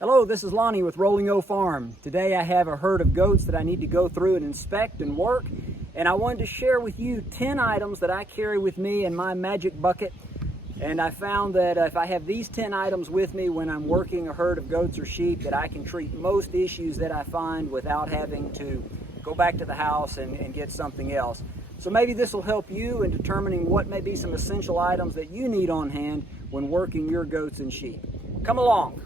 Hello, this is Lonnie with Rolling O Farm. Today I have a herd of goats that I need to go through and inspect and work, and I wanted to share with you 10 items that I carry with me in my magic bucket. And I found that if I have these 10 items with me when I'm working a herd of goats or sheep, that I can treat most issues that I find without having to go back to the house and get something else. So maybe this will help you in determining what may be some essential items that you need on hand when working your goats and sheep. Come along.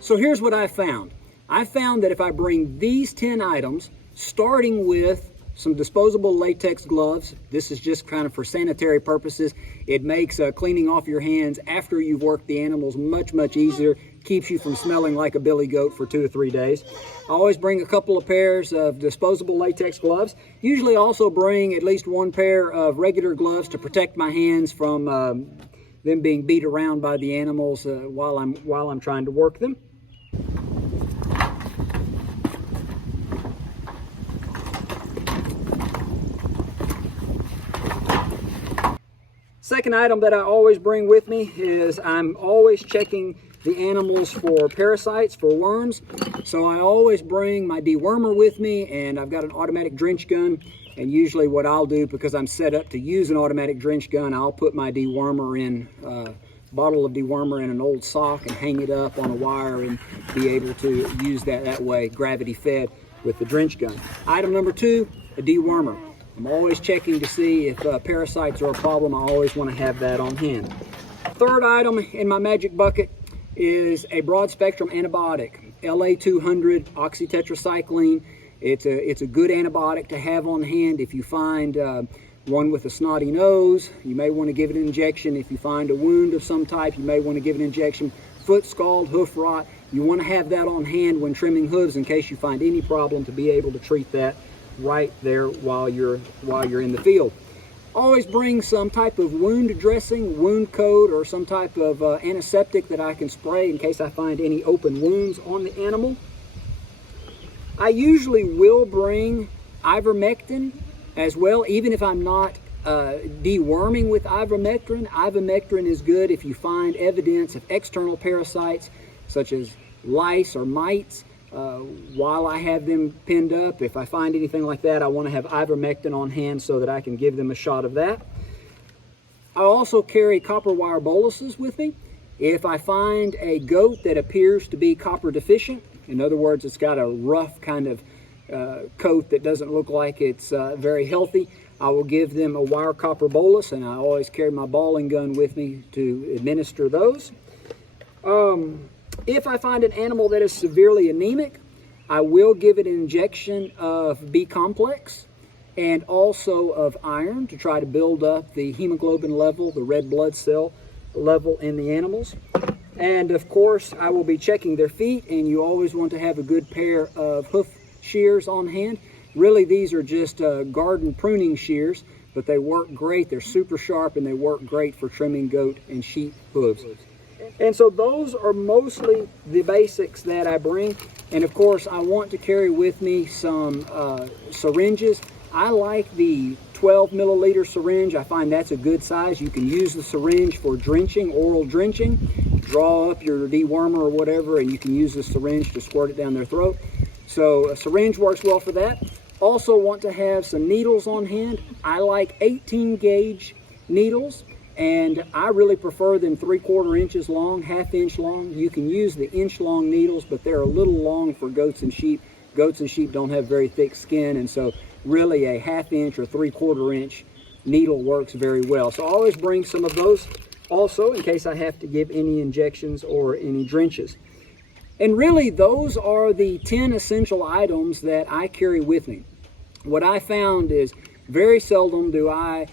So here's what I found. I found that if I bring these 10 items, starting with some disposable latex gloves, this is just kind of for sanitary purposes. It makes cleaning off your hands after you've worked the animals much easier, keeps you from smelling like a billy goat for 2 to 3 days. I always bring a couple of pairs of disposable latex gloves. Usually also bring at least one pair of regular gloves to protect my hands from them being beat around by the animals while I'm trying to work them. Second item that I always bring with me is I'm always checking the animals for parasites, for worms. So I always bring my dewormer with me, and I've got an automatic drench gun. And usually what I'll do, because I'm set up to use an automatic drench gun, I'll put my dewormer in bottle of dewormer in an old sock and hang it up on a wire and be able to use that way, gravity fed with the drench gun. Item number 2, a dewormer. I'm always checking to see if parasites are a problem. I always want to have that on hand. Third item in my magic bucket is a broad spectrum antibiotic, LA200 oxytetracycline. It's a good antibiotic to have on hand if you find one with a snotty nose. You may want to give it an injection. If you find a wound of some type, you may want to give it an injection. Foot scald, hoof rot, you want to have that on hand when trimming hooves in case you find any problem, to be able to treat that right there while you're in the field. Always bring some type of wound dressing, wound coat, or some type of antiseptic that I can spray in case I find any open wounds on the animal. I usually will bring ivermectin as well, even if I'm not deworming with ivermectin. Ivermectin is good if you find evidence of external parasites such as lice or mites. While I have them pinned up, if I find anything like that, I want to have ivermectin on hand so that I can give them a shot of that. I also carry copper wire boluses with me. If I find a goat that appears to be copper deficient, in other words, it's got a rough kind of coat that doesn't look like it's very healthy, I will give them a wire copper bolus, and I always carry my balling gun with me to administer those. If I find an animal that is severely anemic, I will give it an injection of B complex and also of iron to try to build up the hemoglobin level, the red blood cell level in the animals. And of course, I will be checking their feet, and you always want to have a good pair of hoof shears on hand. Really, these are just garden pruning shears, but they work great. They're super sharp, and they work great for trimming goat and sheep hooves. And so those are mostly the basics that I bring. And of course, I want to carry with me some syringes. I like the 12 milliliter syringe. I find that's a good size. You can use the syringe for drenching, oral drenching. Draw up your dewormer or whatever, and you can use the syringe to squirt it down their throat. So a syringe works well for that. Also want to have some needles on hand. I like 18 gauge needles, and I really prefer them 3/4 inches long, 1/2 inch long. You can use the inch long needles, but they're a little long for goats and sheep. Goats and sheep don't have very thick skin, and so really a 1/2 inch or 3/4 inch needle works very well. So I always bring some of those also in case I have to give any injections or any drenches. And really, those are the 10 essential items that I carry with me. What I found is very seldom do I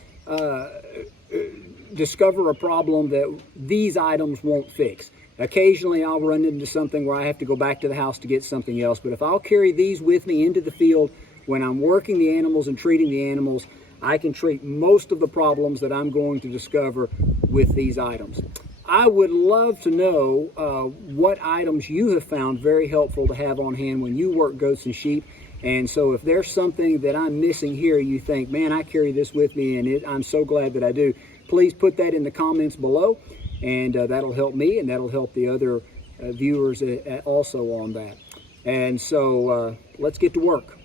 discover a problem that these items won't fix. Occasionally I'll run into something where I have to go back to the house to get something else, but if I'll carry these with me into the field when I'm working the animals and treating the animals, I can treat most of the problems that I'm going to discover with these items. I would love to know what items you have found very helpful to have on hand when you work goats and sheep. And so if there's something that I'm missing here, you think, man, I carry this with me and I'm so glad that I do, please put that in the comments below, and that'll help me and that'll help the other viewers also on that. And so let's get to work.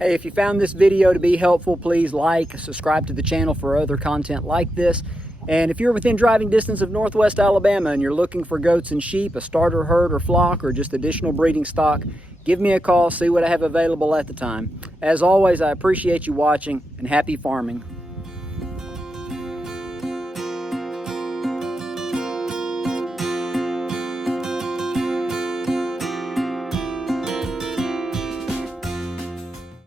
Hey, if you found this video to be helpful, please like, subscribe to the channel for other content like this. And if you're within driving distance of Northwest Alabama and you're looking for goats and sheep, a starter herd or flock, or just additional breeding stock, give me a call, see what I have available at the time. As always, I appreciate you watching, and happy farming.